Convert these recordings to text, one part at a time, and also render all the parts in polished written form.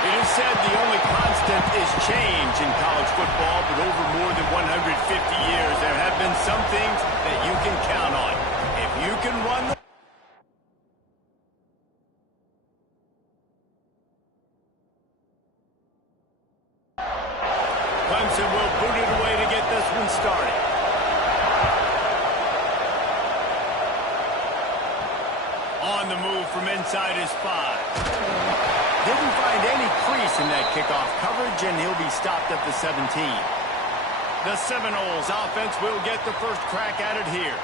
It is said the only constant is change in college football, but over more than 150 years, there have been some things that you can count on. If you can run the Clemson will boot it away to get this one started. On the move from inside his 5. Didn't find any crease in that kickoff coverage, and he'll be stopped at the 17. The Seminoles offense will get the first crack at it here.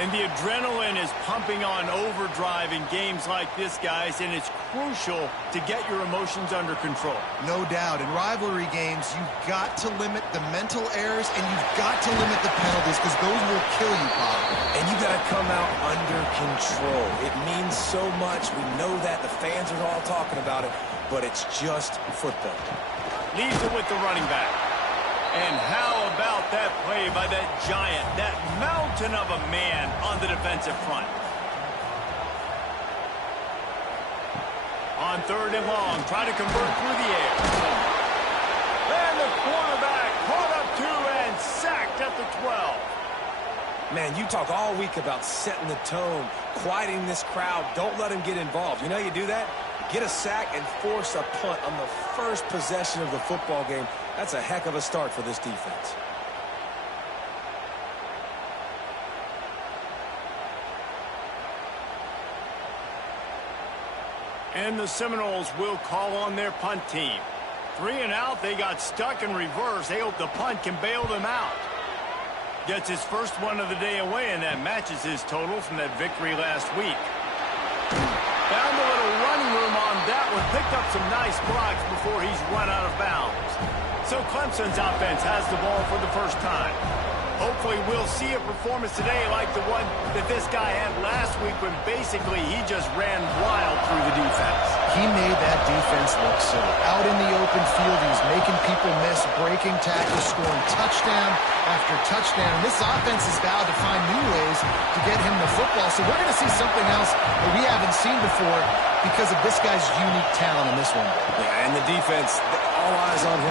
And the adrenaline is pumping on overdrive in games like this, guys, and it's crucial to get your emotions under control. No doubt. In rivalry games, you've got to limit the mental errors, and you've got to limit the penalties, because those will kill you, Bob. And you got to come out under control. It means so much. We know that. The fans are all talking about it, but it's just football. Leaves it with the running back. And how about that play by that giant, that mountain of a man on the defensive front? On 3rd and long, try to convert through the air. And the quarterback caught up to and sacked at the 12. Man, you talk all week about setting the tone, quieting this crowd. Don't let them get involved. You know how you do that? Get a sack and force a punt on the first possession of the football game. That's a heck of a start for this defense. And the Seminoles will call on their punt team. 3 and out, they got stuck in reverse. They hope the punt can bail them out. Gets his first one of the day away, and that matches his total from that victory last week. Found a little running room on that one. Picked up some nice blocks before he's run out of bounds. So Clemson's offense has the ball for the first time. Hopefully we'll see a performance today like the one that this guy had last week when basically he just ran wild through the defense. He made that defense look silly. Out in the open field, he was making people miss, breaking tackles, scoring touchdown after touchdown. This offense has vowed to find new ways to get him the football. So we're going to see something else that we haven't seen before because of this guy's unique talent in this one. Yeah, and the defense, all eyes on him.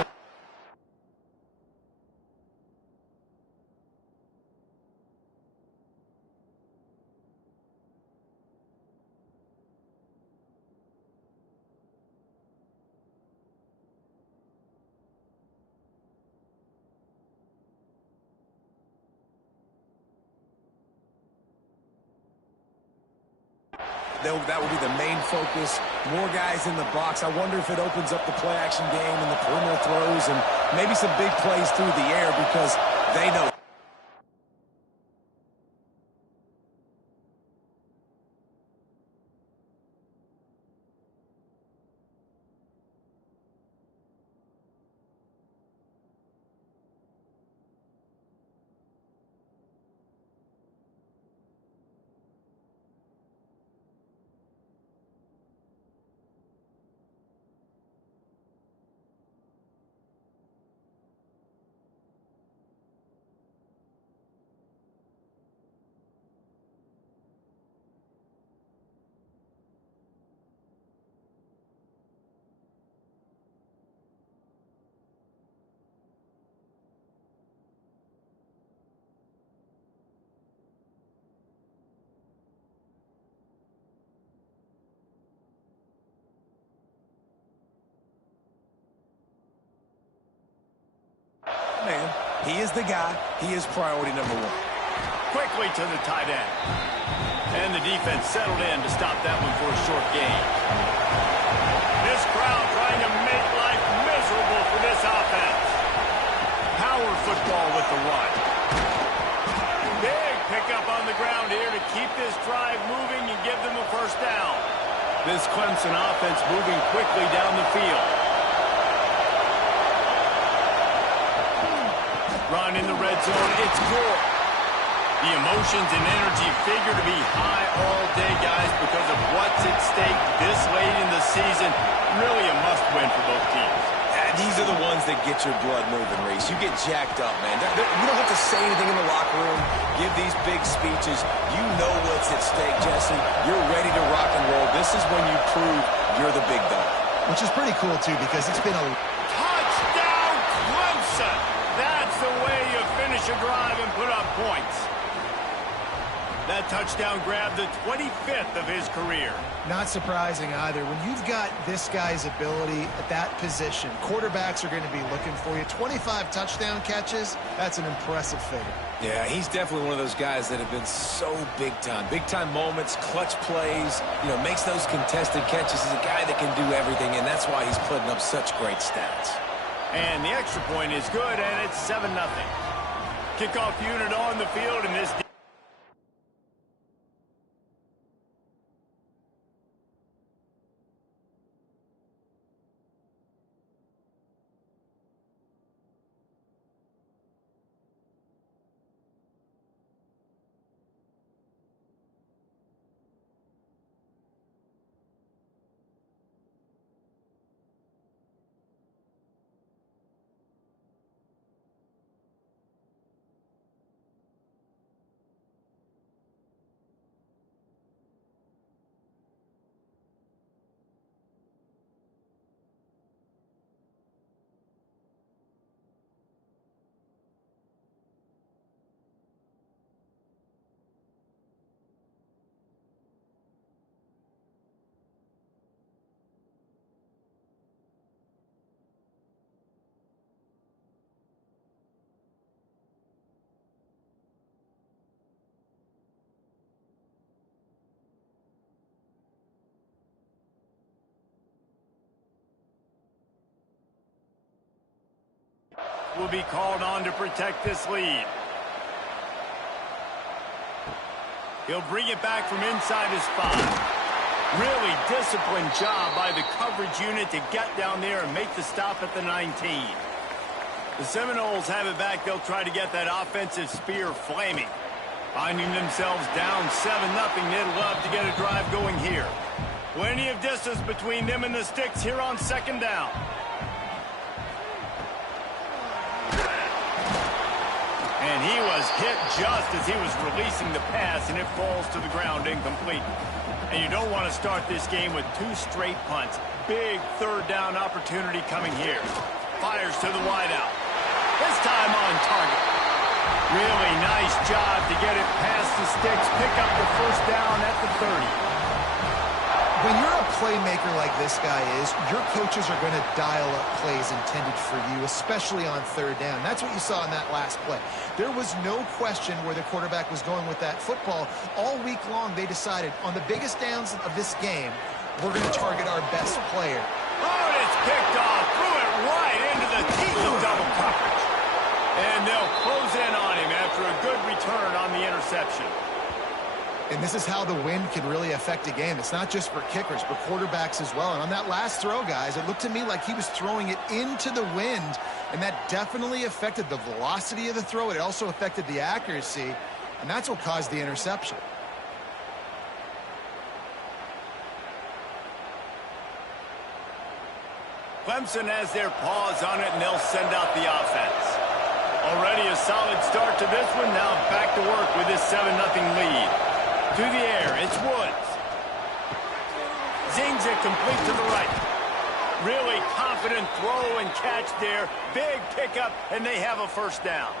That will be the main focus. More guys in the box. I wonder if it opens up the play-action game and the perimeter throws and maybe some big plays through the air because they know. Man, he is the guy. He is priority number 1. Quickly to the tight end. And the defense settled in to stop that one for a short gain. This crowd trying to make life miserable for this offense. Power football with the run. Big pickup on the ground here to keep this drive moving and give them a first down. This Clemson offense moving quickly down the field. Run in the red zone, it's good. The emotions and energy figure to be high all day, guys, because of what's at stake this late in the season. Really a must-win for both teams. These are the ones that get your blood moving, Reese. You get jacked up, man. You don't have to say anything in the locker room, give these big speeches. You know what's at stake, Jesse. You're ready to rock and roll. This is when you prove you're the big dog. which is pretty cool, too, because it's been a... Touchdown, Clemson! That's the way you finish a drive and put up points. That touchdown grabbed the 25th of his career. Not surprising either. When you've got this guy's ability at that position, quarterbacks are going to be looking for you. 25 touchdown catches, that's an impressive figure. Yeah, he's definitely one of those guys that have been so big time. Big time moments, clutch plays, makes those contested catches. He's a guy that can do everything, and that's why he's putting up such great stats. And the extra point is good, and it's 7-0. Kickoff unit on the field in this. Will be called on to protect this lead. He'll bring it back from inside his 5. Really disciplined job by the coverage unit to get down there and make the stop at the 19. The Seminoles have it back. They'll try to get that offensive spear flaming. Finding themselves down 7-0, they'd love to get a drive going here. Plenty of distance between them and the sticks here on 2nd down. And he was hit just as he was releasing the pass, and it falls to the ground incomplete. And you don't want to start this game with 2 straight punts. Big 3rd down opportunity coming here. Fires to the wideout. This time on target. Really nice job to get it past the sticks. Pick up the 1st down at the 30. When you're a playmaker like this guy is, your coaches are going to dial up plays intended for you, especially on 3rd down. That's what you saw in that last play. There was no question where the quarterback was going with that football. All week long, they decided on the biggest downs of this game, we're going to target our best player. Oh, and it's picked off. Threw it right into the teeth of double coverage. And they'll close in on him after a good return on the interception. And this is how the wind can really affect a game. It's not just for kickers, but quarterbacks as well. And on that last throw, guys, it looked to me like he was throwing it into the wind, and that definitely affected the velocity of the throw. It also affected the accuracy, and that's what caused the interception. Clemson has their paws on it, and they'll send out the offense. Already a solid start to this one. Now back to work with this 7-0 lead. To the air, it's Woods. Zings it complete to the right. Really confident throw and catch there. Big pickup, and they have a 1st down.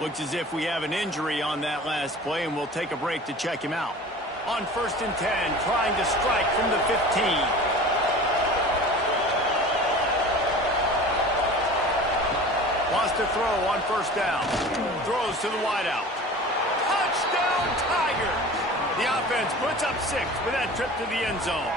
Looks as if we have an injury on that last play, and we'll take a break to check him out. On 1st and 10, trying to strike from the 15. Wants to throw on 1st down. Throws to the wideout. Touchdown, Tigers! The offense puts up 6 with that trip to the end zone.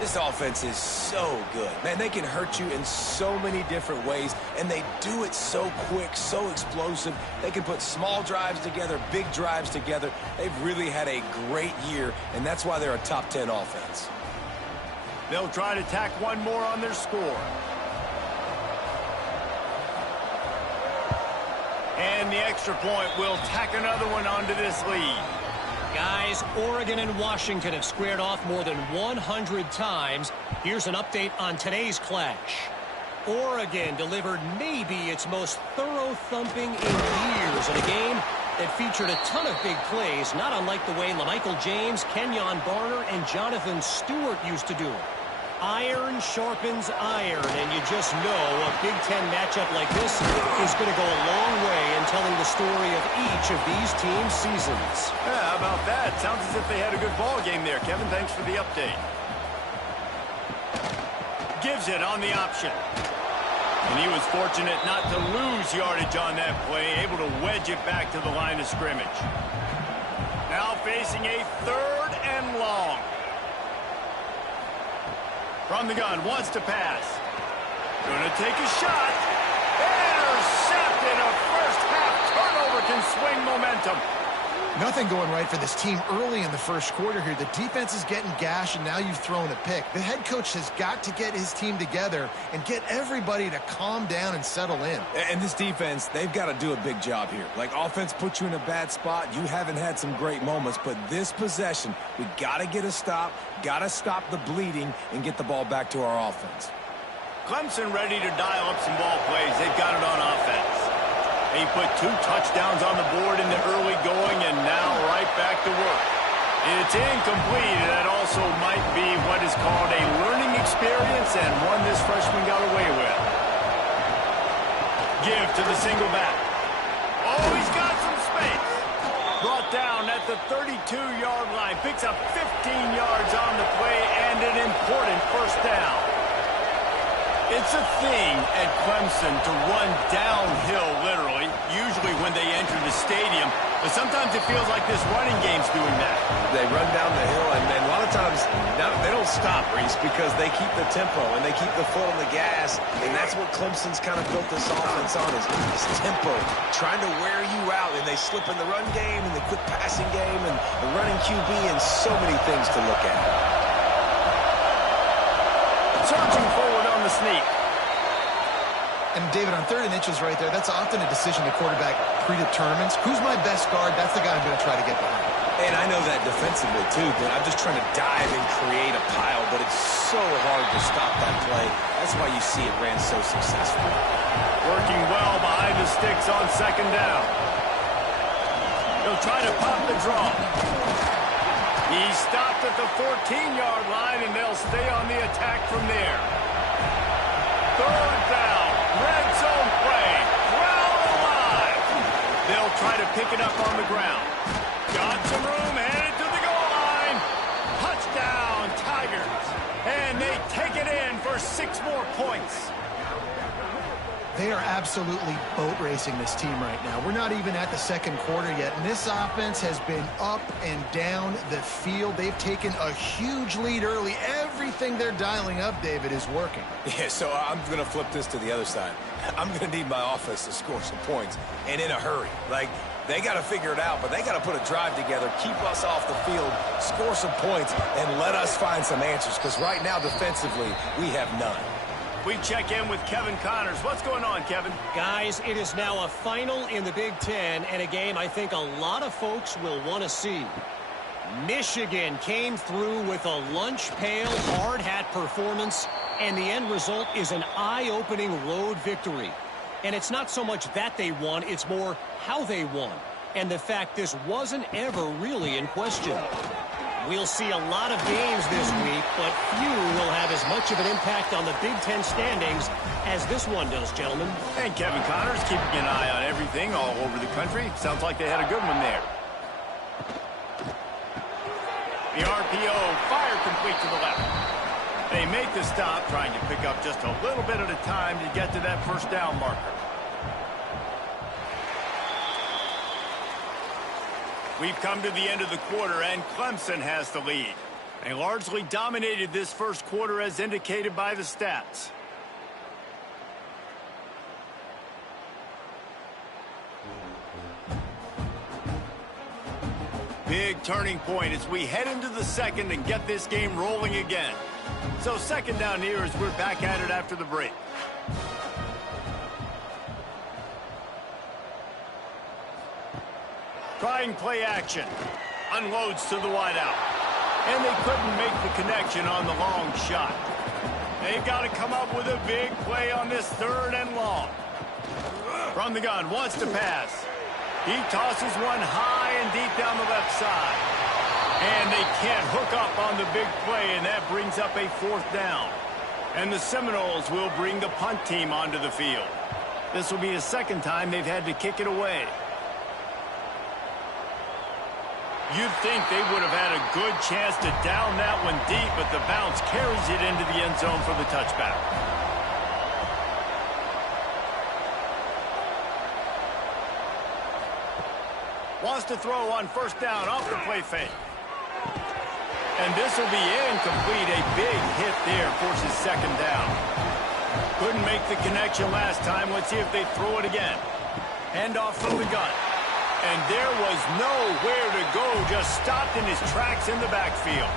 This offense is so good. Man, they can hurt you in so many different ways, and they do it so quick, so explosive. They can put small drives together, big drives together. They've really had a great year, and that's why they're a top 10 offense. They'll try to tack one more on their score. And the extra point will tack another one onto this lead. Guys, Oregon and Washington have squared off more than 100 times. Here's an update on today's clash. Oregon delivered maybe its most thorough thumping in years in a game that featured a ton of big plays, not unlike the way LaMichael James, Kenyon Barner, and Jonathan Stewart used to do it. Iron sharpens iron, and you just know a Big Ten matchup like this is going to go a long way in telling the story of each of these teams' seasons. Yeah, how about that? Sounds as if they had a good ball game there. Kevin, thanks for the update. Gives it on the option. And he was fortunate not to lose yardage on that play, able to wedge it back to the line of scrimmage. Now facing a 3rd and long. From the gun, wants to pass. Gonna take a shot. Intercepted. A first half turnover can swing momentum. Nothing going right for this team early in the first quarter here. The defense is getting gashed, and now you've thrown a pick. The head coach has got to get his team together and get everybody to calm down and settle in. And this defense, they've got to do a big job here. Like, offense puts you in a bad spot. You haven't had some great moments, but this possession, we got to get a stop, got to stop the bleeding, and get the ball back to our offense. Clemson ready to dial up some ball plays. They've got it on offense. He put 2 touchdowns on the board in the early going, and now right back to work. It's incomplete. That also might be what is called a learning experience, and one this freshman got away with. Give to the single back. Oh, he's got some space. Brought down at the 32-yard line. Picks up 15 yards on the play and an important first down. It's a thing at Clemson to run downhill, literally, usually when they enter the stadium. But sometimes it feels like this running game's doing that. They run down the hill, and a lot of times they don't stop, Reese, because they keep the tempo and they keep the foot on the gas. And that's what Clemson's kind of built this offense on, is tempo, trying to wear you out. And they slip in the run game and the quick passing game and the running QB and so many things to look at. Charging forward on the sneak. And, David, on 3rd and inches right there, that's often a decision the quarterback predetermines. Who's my best guard? That's the guy I'm going to try to get behind. And I know that defensively, too, but I'm just trying to dive and create a pile, but it's so hard to stop that play. That's why you see it ran so successfully. Working well behind the sticks on 2nd down. He'll try to pop the draw. He stopped at the 14-yard line, and they'll stay on the attack from there. 3rd down. Red zone play. Crowd alive. They'll try to pick it up on the ground. Got some room, headed to the goal line. Touchdown, Tigers. And they take it in for 6 more points. They are absolutely boat racing this team right now. We're not even at the 2nd quarter yet, and this offense has been up and down the field. They've taken a huge lead early. Everything they're dialing up, David, is working. Yeah, so I'm going to flip this to the other side. I'm going to need my offense to score some points, and in a hurry. Like, they got to figure it out, but they got to put a drive together, keep us off the field, score some points, and let us find some answers, because right now, defensively, we have none. We check in with Kevin Connors. What's going on, Kevin? Guys, it is now a final in the Big Ten, and a game I think a lot of folks will want to see. Michigan came through with a lunch pail, hard hat performance, and the end result is an eye-opening road victory. And it's not so much that they won, it's more how they won, and the fact this wasn't ever really in question. We'll see a lot of games this week, but few will have as much of an impact on the Big Ten standings as this one does, gentlemen. And Kevin Connors keeping an eye on everything all over the country. Sounds like they had a good one there. The RPO fire complete to the left. They make the stop, trying to pick up just a little bit at a time to get to that first down marker. We've come to the end of the quarter, and Clemson has the lead. They largely dominated this first quarter as indicated by the stats. Big turning point as we head into the 2nd and get this game rolling again. So 2nd down here as we're back at it after the break. Trying play action. Unloads to the wideout. And they couldn't make the connection on the long shot. They've got to come up with a big play on this 3rd and long. From the gun, wants to pass. He tosses one high and deep down the left side. And they can't hook up on the big play, and that brings up a 4th down. And the Seminoles will bring the punt team onto the field. This will be the 2nd time they've had to kick it away. You'd think they would have had a good chance to down that one deep, but the bounce carries it into the end zone for the touchback. Wants to throw on 1st down off the play fake. And this will be incomplete. A big hit there forces 2nd down. Couldn't make the connection last time. Let's see if they throw it again. Hand off from the gun. And there was nowhere to go. Just stopped in his tracks in the backfield.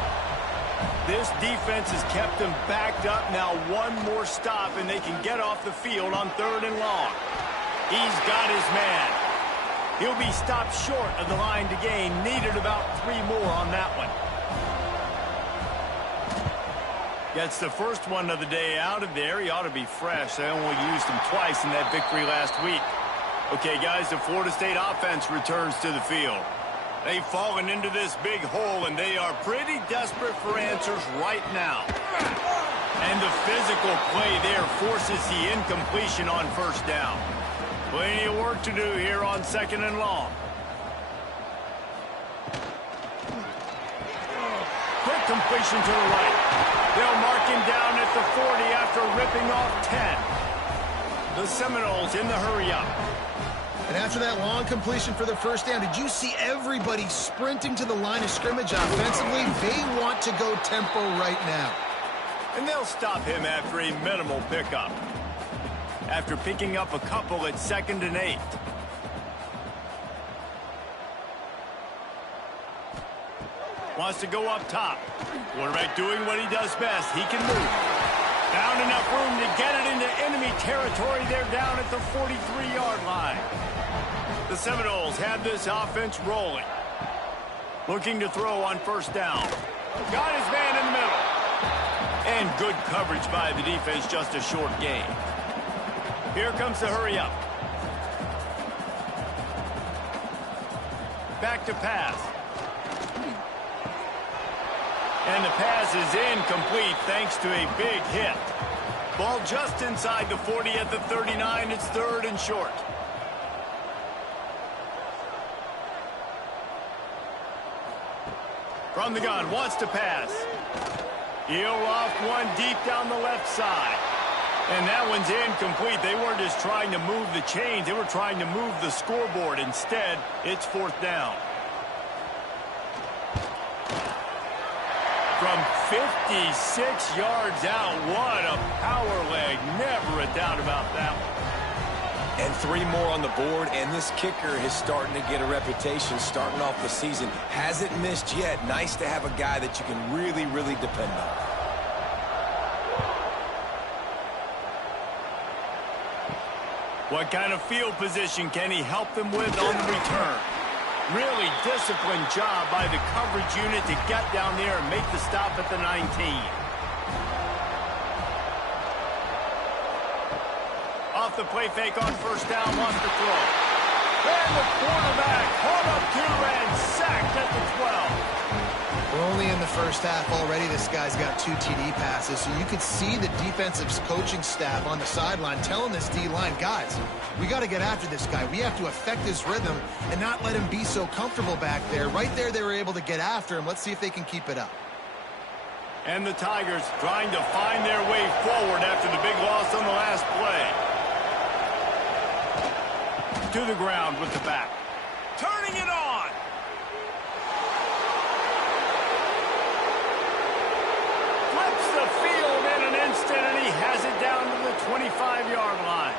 This defense has kept them backed up. Now one more stop and they can get off the field on 3rd and long. He's got his man. He'll be stopped short of the line to gain. Needed about 3 more on that one. Gets the first one of the day out of there. He ought to be fresh. They only used him twice in that victory last week. Okay, guys, the Florida State offense returns to the field. They've fallen into this big hole, and they are pretty desperate for answers right now. And the physical play there forces the incompletion on 1st down. Plenty of work to do here on 2nd and long. Quick completion to the right. They'll mark him down at the 40 after ripping off 10. The Seminoles in the hurry-up. And after that long completion for the 1st down, did you see everybody sprinting to the line of scrimmage offensively? They want to go tempo right now. And they'll stop him after a minimal pickup. After picking up a couple at 2nd and 8. Wants to go up top. Quarterback doing what he does best. He can move. Found enough room to get it into enemy territory. They're down at the 43-yard line. The Seminoles have this offense rolling. Looking to throw on 1st down. Got his man in the middle. And good coverage by the defense, just a short gain. Here comes the hurry-up. Back to pass. And the pass is incomplete thanks to a big hit. Ball just inside the 40 at the 39. It's 3rd and short. From the gun, wants to pass. He'll loft one deep down the left side. And that one's incomplete. They weren't just trying to move the chains. They were trying to move the scoreboard. Instead, it's 4th down. From 56 yards out, what a power leg. Never a doubt about that one. And 3 more on the board, and this kicker is starting to get a reputation starting off the season. Hasn't missed yet. Nice to have a guy that you can really, really depend on. What kind of field position can he help them with on the return? Really disciplined job by the coverage unit to get down there and make the stop at the 19. Off the play fake on 1st down, wants to throw. And the quarterback caught up to and sacked at the 12. We're only in the 1st half already. This guy's got 2 TD passes, so you could see the defensive coaching staff on the sideline telling this D-line, guys, we got to get after this guy. We have to affect his rhythm and not let him be so comfortable back there. Right there, they were able to get after him. Let's see if they can keep it up. And the Tigers trying to find their way forward after the big loss on the last play. To the ground with the back. Turning it on. Flips the field in an instant, and he has it down to the 25-yard line.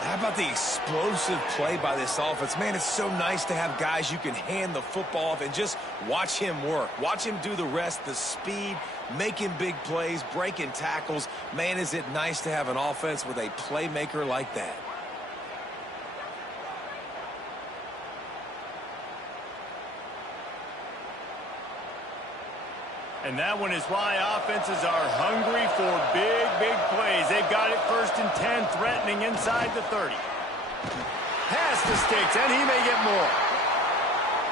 How about the explosive play by this offense? Man, it's so nice to have guys you can hand the football off and just watch him work. Watch him do the rest, the speed, making big plays, breaking tackles. Man, is it nice to have an offense with a playmaker like that. And that one is why offenses are hungry for big, big plays. They've got it 1st and 10, threatening inside the 30. Pass to Sticks, and he may get more.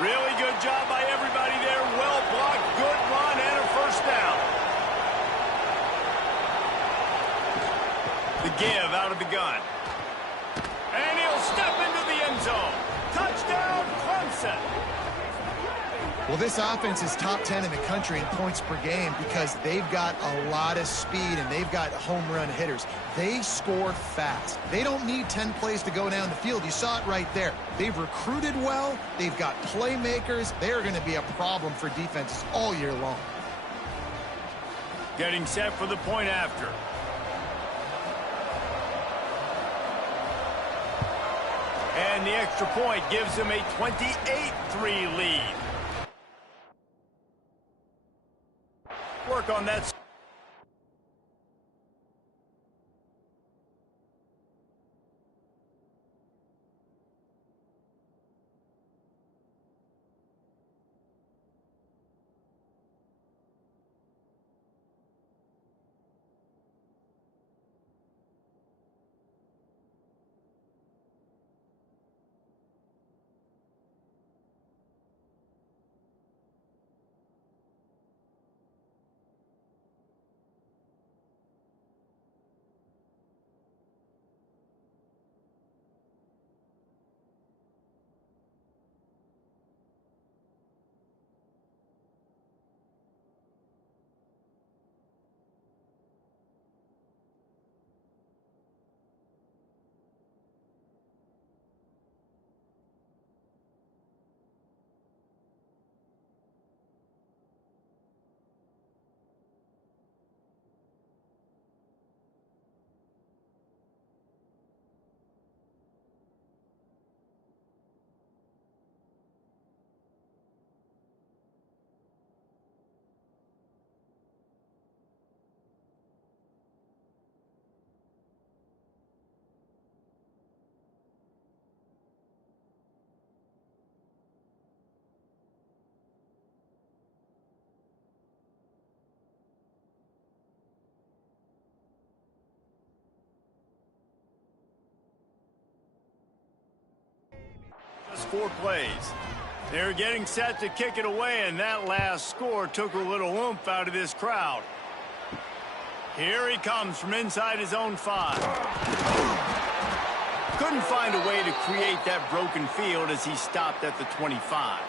Really good job by everybody there. Well blocked, good run, and a first down. The give out of the gun. And he'll step into the end zone. Touchdown, Clemson. Well, this offense is top 10 in the country in points per game because they've got a lot of speed and they've got home run hitters. They score fast. They don't need 10 plays to go down the field. You saw it right there. They've recruited well. They've got playmakers. They're going to be a problem for defenses all year long. Getting set for the point after. And the extra point gives them a 28-3 lead. Work on that. Just 4 plays. They're getting set to kick it away, and that last score took a little oomph out of this crowd. Here he comes from inside his own 5. Couldn't find a way to create that broken field as he stopped at the 25.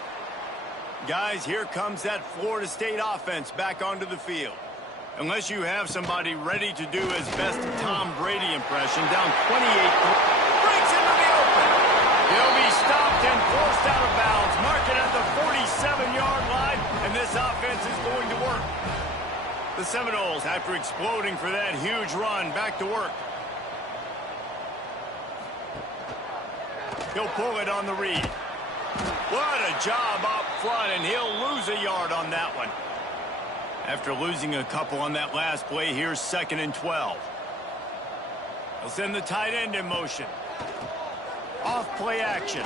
Guys, here comes that Florida State offense back onto the field. Unless you have somebody ready to do his best Tom Brady impression, down 28, breaks into the open. He'll be stopped and forced out of bounds, marking at the 47-yard line, and this offense is going to work. The Seminoles, after exploding for that huge run, back to work. He'll pull it on the read. What a job up front, and he'll lose a yard on that one. After losing a couple on that last play, here's 2nd and 12. He'll send the tight end in motion. Off play action.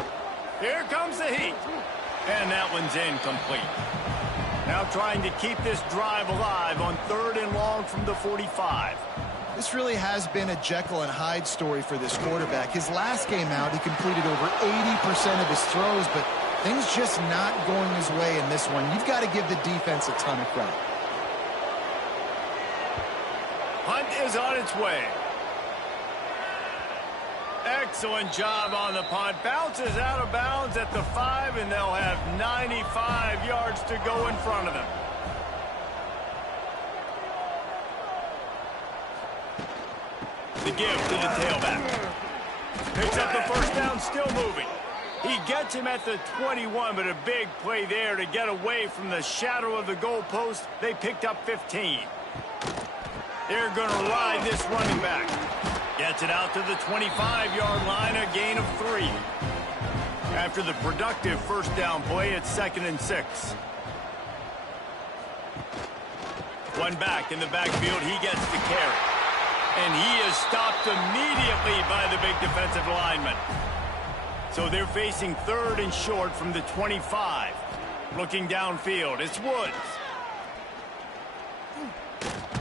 Here comes the heat. And that one's incomplete. Now trying to keep this drive alive on 3rd and long from the 45. This really has been a Jekyll and Hyde story for this quarterback. His last game out, he completed over 80% of his throws, but things just not going his way in this one. You've got to give the defense a ton of credit. Punt is on its way. Excellent job on the punt. Bounces out of bounds at the 5, and they'll have 95 yards to go in front of them. The give to the tailback. Picks up the first down, still moving. He gets him at the 21, but a big play there to get away from the shadow of the goalpost. They picked up 15. They're going to ride this running back. Gets it out to the 25-yard line, a gain of 3. After the productive first down play, it's 2nd and 6. One back in the backfield, he gets the carry. And he is stopped immediately by the big defensive lineman. So they're facing 3rd and short from the 25. Looking downfield, it's Woods.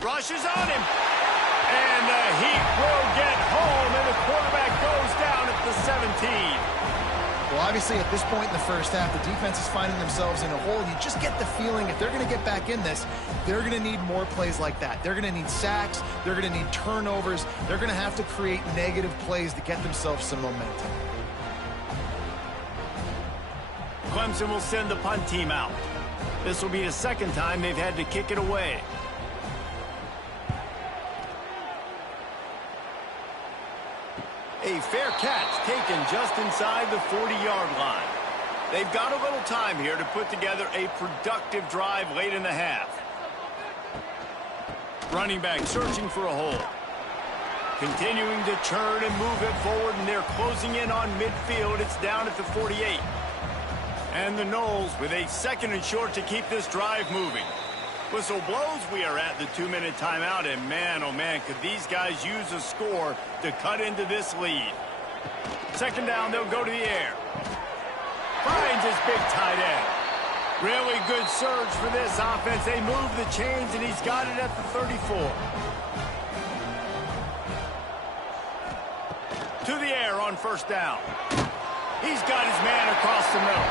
Rushes on him. And the Heat will get home, and the quarterback goes down at the 17. Well, obviously, at this point in the first half, the defense is finding themselves in a hole. You just get the feeling if they're going to get back in this, they're going to need more plays like that. They're going to need sacks. They're going to need turnovers. They're going to have to create negative plays to get themselves some momentum. Clemson will send the punt team out. This will be the second time they've had to kick it away. A fair catch taken just inside the 40-yard line. They've got a little time here to put together a productive drive late in the half. Running back searching for a hole. Continuing to turn and move it forward, and they're closing in on midfield. It's down at the 48. And the Noles with a 2nd and short to keep this drive moving. Whistle blows, we are at the 2-minute timeout, and man, oh man, could these guys use a score to cut into this lead. 2nd down, they'll go to the air. Finds his big tight end. Really good surge for this offense. They move the chains, and he's got it at the 34. To the air on 1st down. He's got his man across the middle.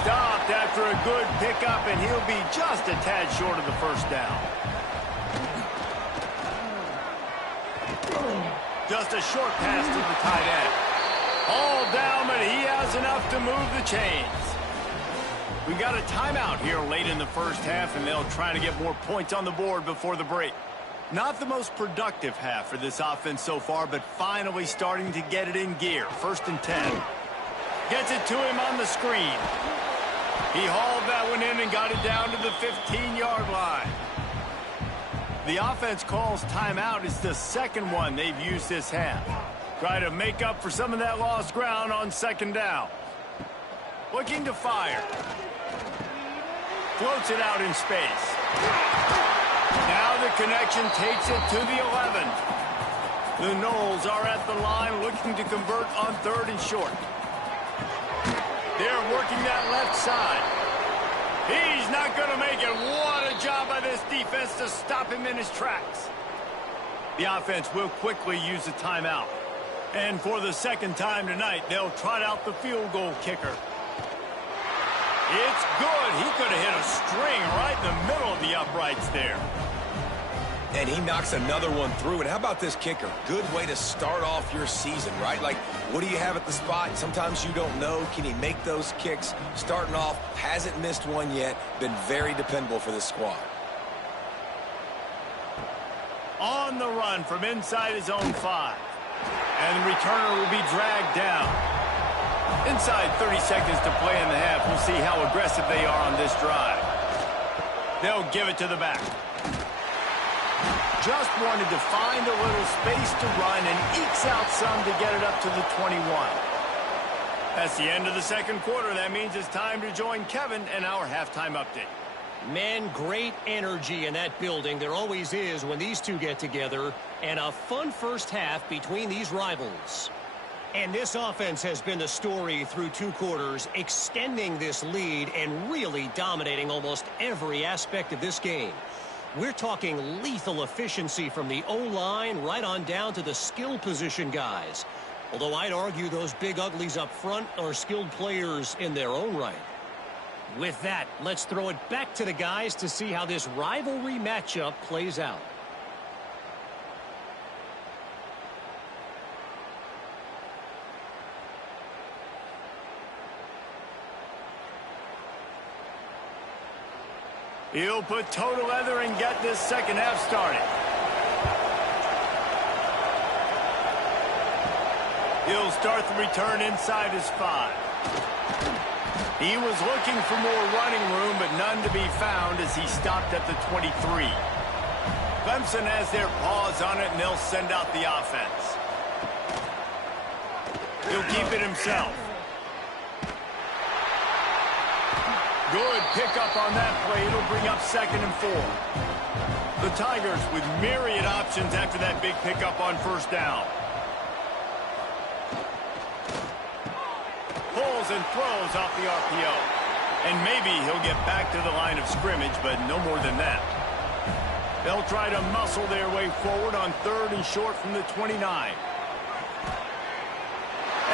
Stopped after a good pickup, and he'll be just a tad short of the 1st down. Just a short pass to the tight end. All down, but he has enough to move the chains. We got a timeout here late in the first half, and they'll try to get more points on the board before the break. Not the most productive half for this offense so far, but finally starting to get it in gear. 1st and 10. Gets it to him on the screen. He hauled that one in and got it down to the 15-yard line. The offense calls timeout. It's the 2nd one they've used this half. Try to make up for some of that lost ground on 2nd down. Looking to fire. Floats it out in space. Now the connection takes it to the 11. The Noles are at the line looking to convert on 3rd and short. They're working that left side. He's not going to make it. What a job by this defense to stop him in his tracks. The offense will quickly use a timeout. And for the 2nd time tonight, they'll trot out the field goal kicker. It's good. He could have hit a string right in the middle of the uprights there. And he knocks another one through. And how about this kicker? Good way to start off your season, right? Like, what do you have at the spot? Sometimes you don't know. Can he make those kicks? Starting off, hasn't missed one yet. Been very dependable for this squad. On the run from inside his own 5. And the returner will be dragged down. Inside 30 seconds to play in the half. We'll see how aggressive they are on this drive. They'll give it to the back. Just wanted to find a little space to run and ekes out some to get it up to the 21. That's the end of the 2nd quarter. That means it's time to join Kevin and our halftime update. Man, great energy in that building. There always is when these two get together. And a fun first half between these rivals. And this offense has been the story through 2 quarters, extending this lead and really dominating almost every aspect of this game. We're talking lethal efficiency from the O-line right on down to the skill position guys. Although I'd argue those big uglies up front are skilled players in their own right. With that, let's throw it back to the guys to see how this rivalry matchup plays out. He'll put toe to leather and get this 2nd half started. He'll start the return inside his 5. He was looking for more running room, but none to be found as he stopped at the 23. Clemson has their paws on it, and they'll send out the offense. He'll keep it himself. Good pickup on that play. It'll bring up 2nd and 4. The Tigers with myriad options after that big pickup on 1st down. Pulls and throws off the RPO. And maybe he'll get back to the line of scrimmage, but no more than that. They'll try to muscle their way forward on 3rd and short from the 29.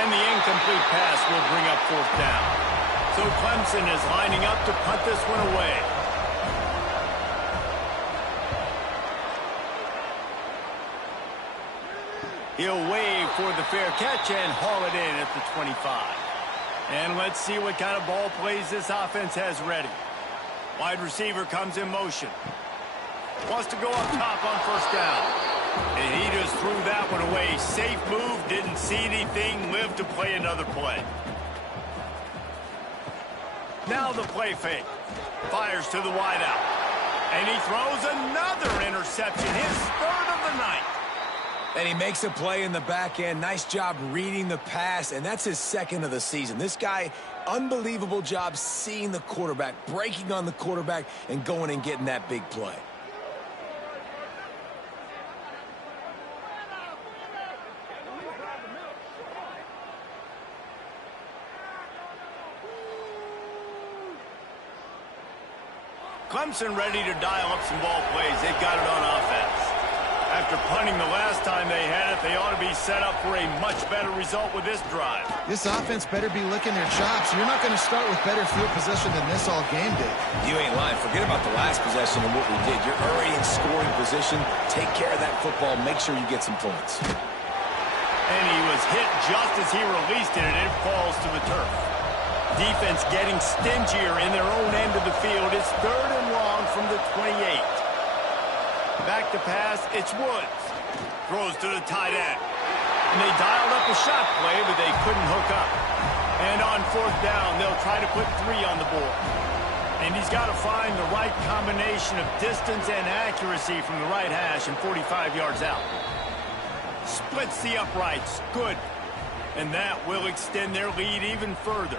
And the incomplete pass will bring up fourth down. So Clemson is lining up to punt this one away. He'll wave for the fair catch and haul it in at the 25. And let's see what kind of ball plays this offense has ready. Wide receiver comes in motion. Wants to go up top on first down. And he just threw that one away. Safe move, didn't see anything, lived to play another play. Now the play fake. Fires to the wideout. And he throws another interception, his third of the night. And he makes a play in the back end. Nice job reading the pass, and that's his second of the season. This guy, unbelievable job seeing the quarterback, breaking on the quarterback, and going and getting that big play. Clemson ready to dial up some ball plays. They've got it on offense. After punting the last time they had it, they ought to be set up for a much better result with this drive. This offense better be licking their chops. You're not going to start with better field position than this all game did. You ain't lying. Forget about the last possession and what we did. You're already in scoring position. Take care of that football. Make sure you get some points. And he was hit just as he released it, and it falls to the turf. Defense getting stingier in their own end of the field. It's third and long from the 28. Back to pass, it's Woods. Throws to the tight end. And they dialed up a shot play, but they couldn't hook up. And on fourth down, they'll try to put 3 on the board. And he's got to find the right combination of distance and accuracy from the right hash and 45 yards out. Splits the uprights. Good. And that will extend their lead even further.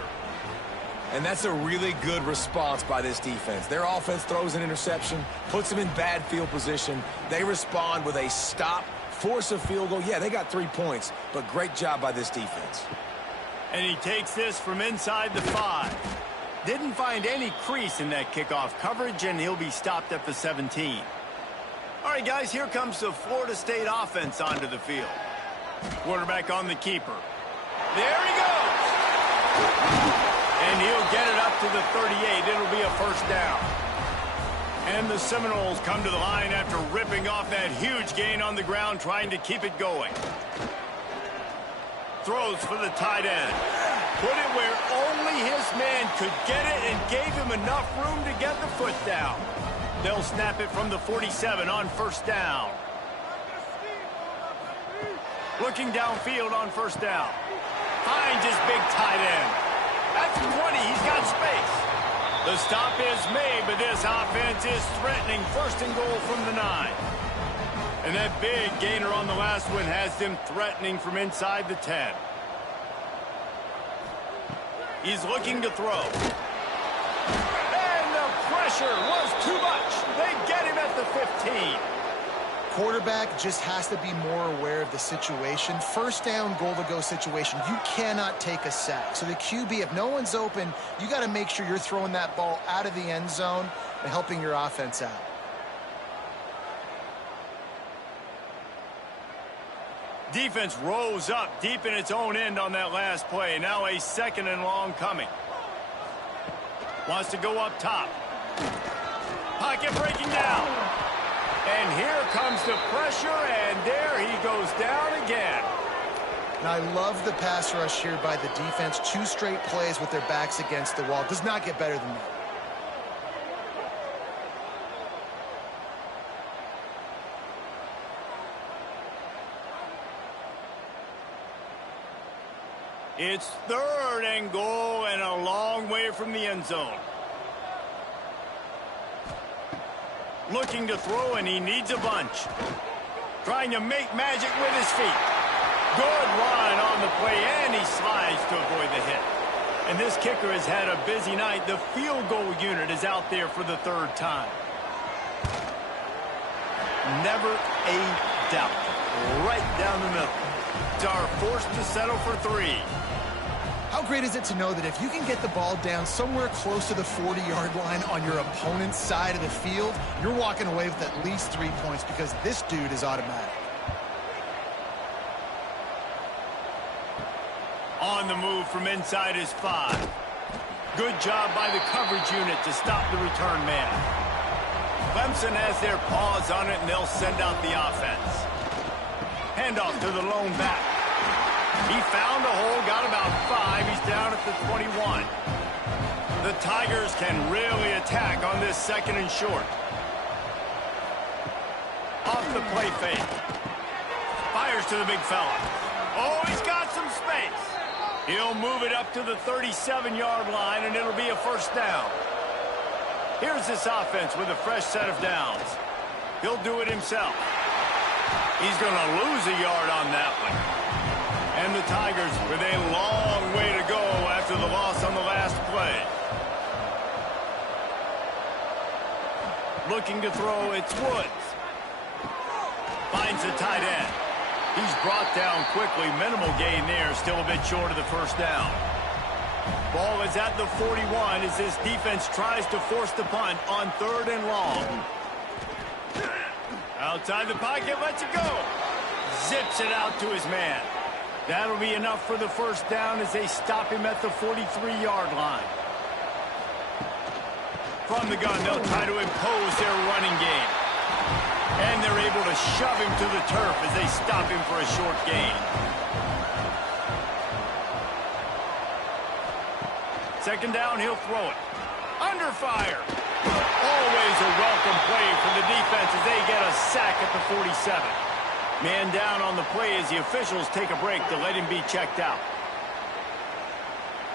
And that's a really good response by this defense. Their offense throws an interception, puts them in bad field position. They respond with a stop, force a field goal. Yeah, they got 3 points, but great job by this defense. And he takes this from inside the 5. Didn't find any crease in that kickoff coverage, and he'll be stopped at the 17. All right, guys, here comes the Florida State offense onto the field. Quarterback on the keeper. There he goes! And he'll get it up to the 38. It'll be a first down. And the Seminoles come to the line after ripping off that huge gain on the ground, trying to keep it going. Throws for the tight end. Put it where only his man could get it and gave him enough room to get the foot down. They'll snap it from the 47 on first down. Looking downfield on first down. Finds his big tight end. That's 20. He's got space. The stop is made, but this offense is threatening first and goal from the 9. And that big gainer on the last one has them threatening from inside the 10. He's looking to throw. And the pressure was too much. They get him at the 15. Quarterback just has to be more aware of the situation. First down, goal-to-go situation. You cannot take a sack. So the QB, if no one's open, you got to make sure you're throwing that ball out of the end zone and helping your offense out. Defense rose up deep in its own end on that last play. Now a second and long coming. Wants to go up top. Pocket breaking down. And here comes the pressure, and there he goes down again. Now, I love the pass rush here by the defense. 2 straight plays with their backs against the wall. Does not get better than that. It's third and goal and a long way from the end zone. Looking to throw, and he needs a bunch. Trying to make magic with his feet. Good run on the play, and he slides to avoid the hit. And this kicker has had a busy night. The field goal unit is out there for the 3rd time. Never a doubt. Right down the middle. Are forced to settle for 3. How great is it to know that if you can get the ball down somewhere close to the 40-yard line on your opponent's side of the field, you're walking away with at least 3 points because this dude is automatic. On the move from inside his 5. Good job by the coverage unit to stop the return man. Clemson has their paws on it, and they'll send out the offense. Handoff to the lone back. He found a hole, got about 5. He's down at the 21. The Tigers can really attack on this 2nd and short. Off the play fake. Fires to the big fella. Oh, he's got some space. He'll move it up to the 37-yard line, and it'll be a first down. Here's this offense with a fresh set of downs. He'll do it himself. He's going to lose a yard on that one. And the Tigers with a long way to go after the loss on the last play. Looking to throw, it's Woods. Finds the tight end. He's brought down quickly. Minimal gain there. Still a bit short of the first down. Ball is at the 41 as this defense tries to force the punt on 3rd and long. Outside the pocket, lets it go. Zips it out to his man. That'll be enough for the first down as they stop him at the 43-yard line. From the gun, they'll try to impose their running game. And they're able to shove him to the turf as they stop him for a short gain. 2nd down, he'll throw it. Under fire. Always a welcome play for the defense as they get a sack at the 47. Man down on the play as the officials take a break to let him be checked out.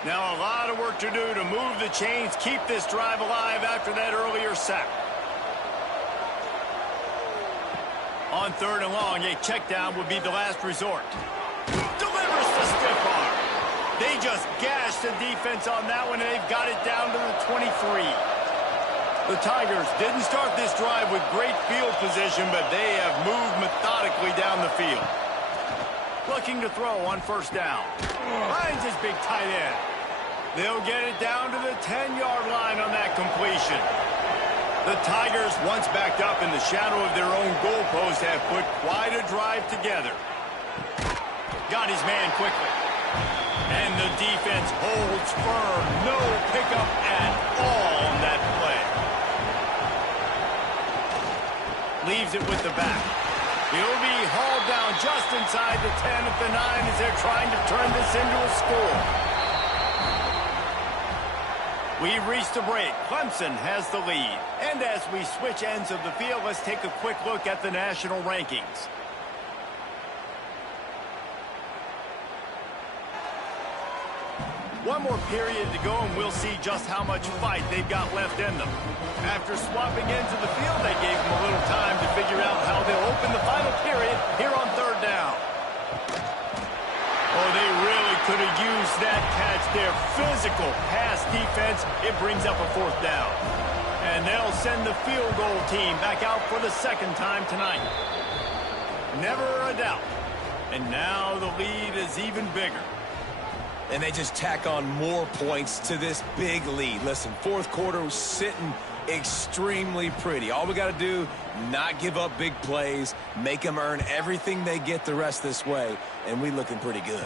Now a lot of work to do to move the chains, keep this drive alive after that earlier sack. On 3rd and long, a check down would be the last resort. Delivers the stiff arm. They just gashed the defense on that one, and they've got it down to the 23. The Tigers didn't start this drive with great field position, but they have moved methodically down the field. Looking to throw on 1st down. Finds his big tight end. They'll get it down to the 10-yard line on that completion. The Tigers, once backed up in the shadow of their own goalpost, have put quite a drive together. Got his man quickly. And the defense holds firm. No pickup at all on that play. Leaves it with the back. He'll be hauled down just inside the 10 at the 9 as they're trying to turn this into a score. We've reached a break. Clemson has the lead. And as we switch ends of the field, let's take a quick look at the national rankings. One more period to go, and we'll see just how much fight they've got left in them. After swapping ends of the field, they gave them a little time to figure out how they'll open the final period here on 3rd down. Oh, they really could have used that catch there. Physical pass defense. It brings up a 4th down. And they'll send the field goal team back out for the 2nd time tonight. Never a doubt. And now the lead is even bigger. And they just tack on more points to this big lead. Listen, 4th quarter was sitting extremely pretty. All we got to do, not give up big plays, make them earn everything they get the rest this way, and we looking pretty good.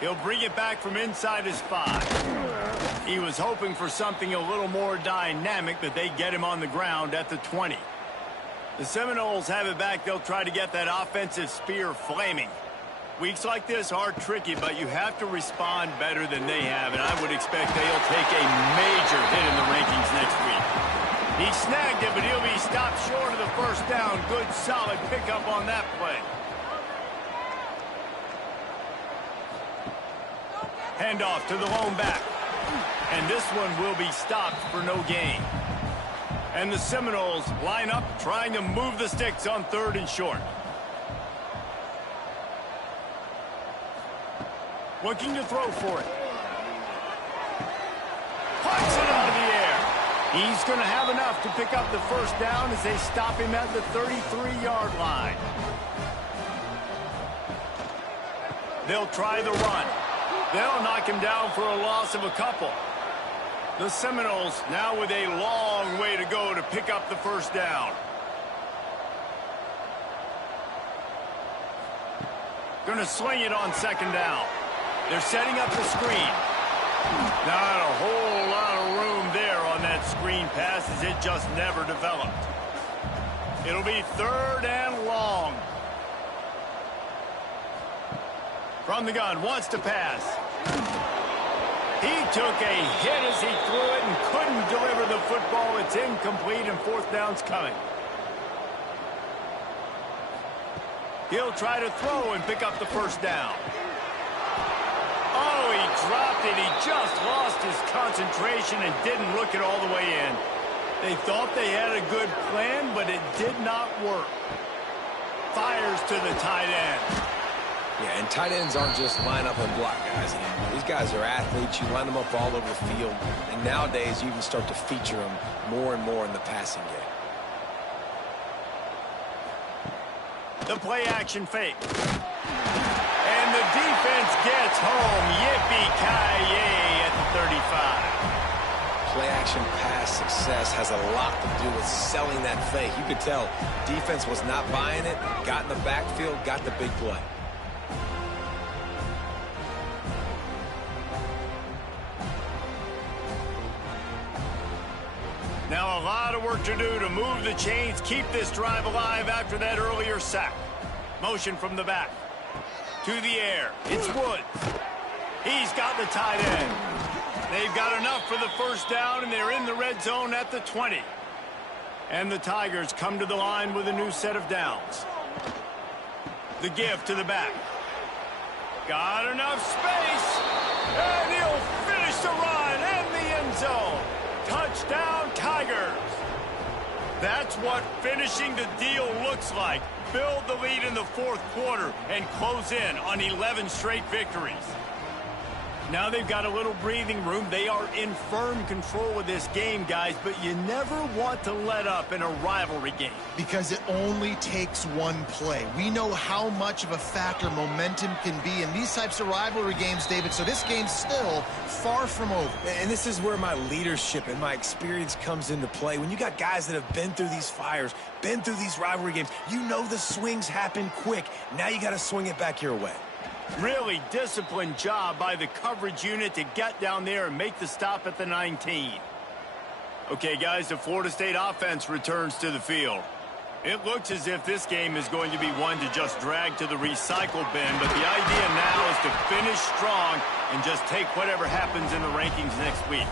He'll bring it back from inside his 5. He was hoping for something a little more dynamic, but they get him on the ground at the 20. The Seminoles have it back. They'll try to get that offensive spear flaming. Weeks like this are tricky, but you have to respond better than they have, and I would expect they'll take a major hit in the rankings next week. He snagged it, but he'll be stopped short of the first down. Good, solid pickup on that play. Handoff to the lone back. And this one will be stopped for no gain. And the Seminoles line up trying to move the sticks on 3rd and short. Looking to throw for it. Puts it out of the air. He's going to have enough to pick up the first down as they stop him at the 33-yard line. They'll try the run. They'll knock him down for a loss of a couple. The Seminoles now with a long way to go to pick up the first down. Going to sling it on 2nd down. They're setting up the screen. Not a whole lot of room there on that screen pass as it just never developed. It'll be 3rd and long. From the gun, wants to pass. He took a hit as he threw it and couldn't deliver the football. It's incomplete and 4th down's coming. He'll try to throw and pick up the 1st down. Oh, he dropped it. He just lost his concentration and didn't look it all the way in. They thought they had a good plan, but it did not work. Fires to the tight end. Yeah, and tight ends aren't just line up and block guys anymore. These guys are athletes. You line them up all over the field. And nowadays, you can start to feature them more and more in the passing game. The play-action fake. And the defense gets home. Yippee-ki-yay at the 35. Play-action pass success has a lot to do with selling that fake. You could tell defense was not buying it, got in the backfield, got the big play. Now a lot of work to do to move the chains, keep this drive alive after that earlier sack. Motion from the back. To the air. It's Woods. He's got the tight end. They've got enough for the 1st down, and they're in the red zone at the 20. And the Tigers come to the line with a new set of downs. The give to the back. Got enough space. And he'll finish the run in the end zone. Touchdown, Tigers. That's what finishing the deal looks like. Build the lead in the 4th quarter and close in on 11 straight victories. Now they've got a little breathing room. They are in firm control of this game, guys, but you never want to let up in a rivalry game. Because it only takes one play. We know how much of a factor momentum can be in these types of rivalry games, David, so this game's still far from over. And this is where my leadership and my experience comes into play. When you got guys that have been through these fires, been through these rivalry games, you know the swings happen quick. Now you got to swing it back your way. Really disciplined job by the coverage unit to get down there and make the stop at the 19. Okay, guys, the Florida State offense returns to the field. It looks as if this game is going to be one to just drag to the recycle bin, but the idea now is to finish strong and just take whatever happens in the rankings next week.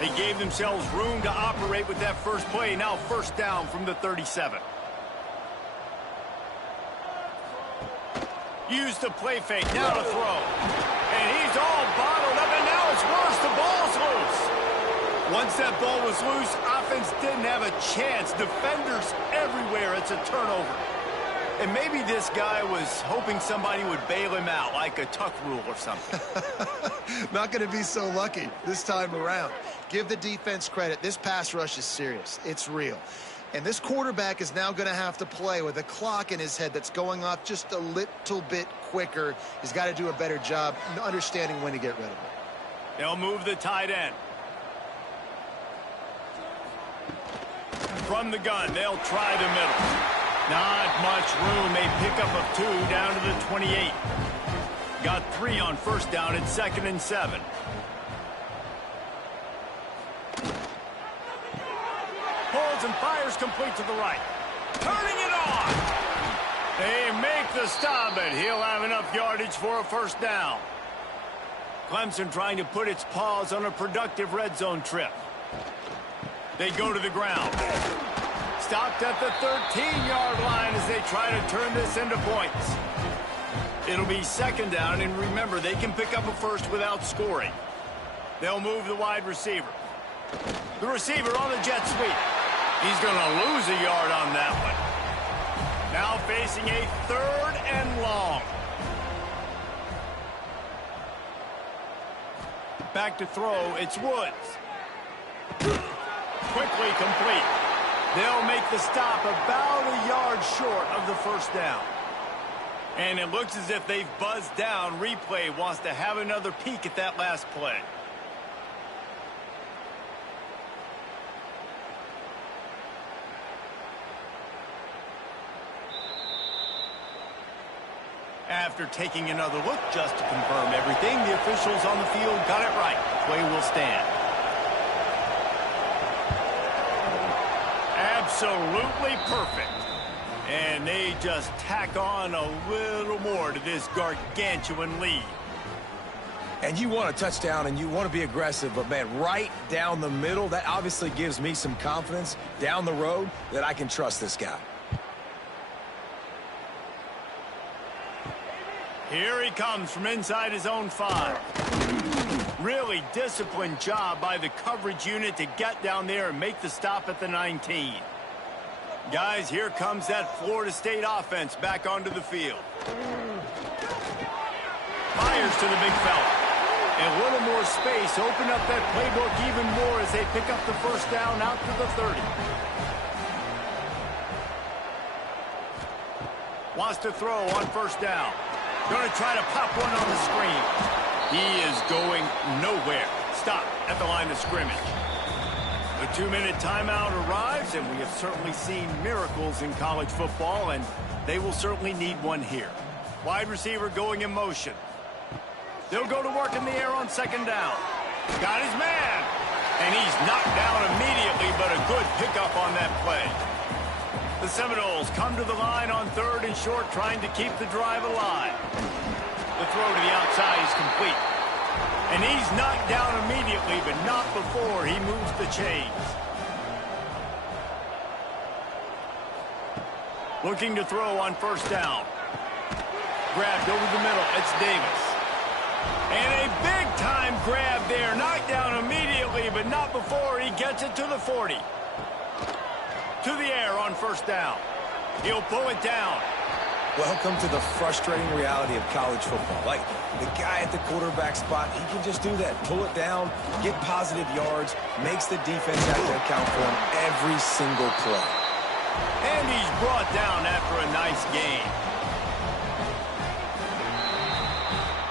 They gave themselves room to operate with that first play. Now 1st down from the 37. Use the play fake, now to throw. And he's all bottled up, and now it's worse. The ball's loose. Once that ball was loose, offense didn't have a chance. Defenders everywhere. It's a turnover. And maybe this guy was hoping somebody would bail him out, like a tuck rule or something. Not going to be so lucky this time around. Give the defense credit. This pass rush is serious. It's real. And this quarterback is now going to have to play with a clock in his head that's going off just a little bit quicker. He's got to do a better job understanding when to get rid of it. They'll move the tight end. From the gun, they'll try the middle. Not much room. A pickup of 2 down to the 28. Got 3 on 1st down at 2nd and 7. Pulls and fires complete to the right. Turning it on. They make the stop, but he'll have enough yardage for a 1st down. Clemson trying to put its paws on a productive red zone trip. They go to the ground. Stopped at the 13-yard line as they try to turn this into points. It'll be 2nd down, and remember, they can pick up a 1st without scoring. They'll move the wide receiver. The receiver on the jet sweep. He's going to lose a yard on that one. Now facing a 3rd and long. Back to throw, it's Woods. Quickly complete. They'll make the stop about a yard short of the 1st down. And it looks as if they've buzzed down. Replay wants to have another peek at that last play. After taking another look just to confirm everything, the officials on the field got it right. Play will stand. Absolutely perfect. And they just tack on a little more to this gargantuan lead. And you want a touchdown and you want to be aggressive, but man, right down the middle, that obviously gives me some confidence down the road that I can trust this guy. Here he comes from inside his own 5. Really disciplined job by the coverage unit to get down there and make the stop at the 19. Guys, here comes that Florida State offense back onto the field. Fires to the big fella. And a little more space. Open up that playbook even more as they pick up the first down out to the 30. Wants to throw on first down. Going to try to pop one on the screen. He is going nowhere. Stop at the line of scrimmage. The 2-minute timeout arrives, and we have certainly seen miracles in college football, and they will certainly need one here. Wide receiver going in motion. They'll go to work in the air on second down. Got his man. And he's knocked down immediately, but a good pickup on that play. The Seminoles come to the line on 3rd and short, trying to keep the drive alive. The throw to the outside is complete. And he's knocked down immediately, but not before he moves the chains. Looking to throw on first down. Grabbed over the middle. It's Davis. And a big-time grab there. Knocked down immediately, but not before he gets it to the 40. To the air on first down. He'll pull it down. Welcome to the frustrating reality of college football. Like, the guy at the quarterback spot, he can just do that. Pull it down, get positive yards, makes the defense have to account for him every single play. And he's brought down after a nice gain.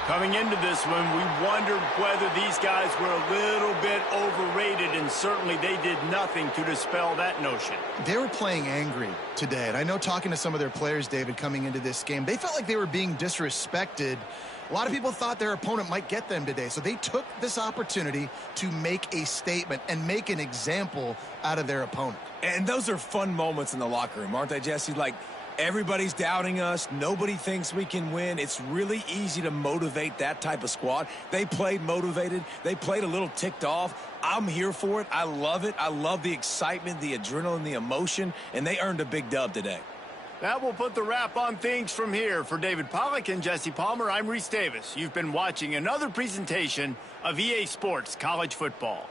Coming into this one, we wondered whether these guys were a little bit overrated, and certainly they did nothing to dispel that notion. They were playing angry today, and I know talking to some of their players, David, coming into this game, they felt like they were being disrespected. A lot of people thought their opponent might get them today, so they took this opportunity to make a statement and make an example out of their opponent. And those are fun moments in the locker room, aren't they, Jesse? Like, everybody's doubting us. Nobody thinks we can win. It's really easy to motivate that type of squad. They played motivated. They played a little ticked off. I'm here for it. I love it. I love the excitement, the adrenaline, the emotion, and they earned a big dub today. That will put the wrap on things from here. For David Pollack and Jesse Palmer, I'm Reese Davis. You've been watching another presentation of EA Sports College Football.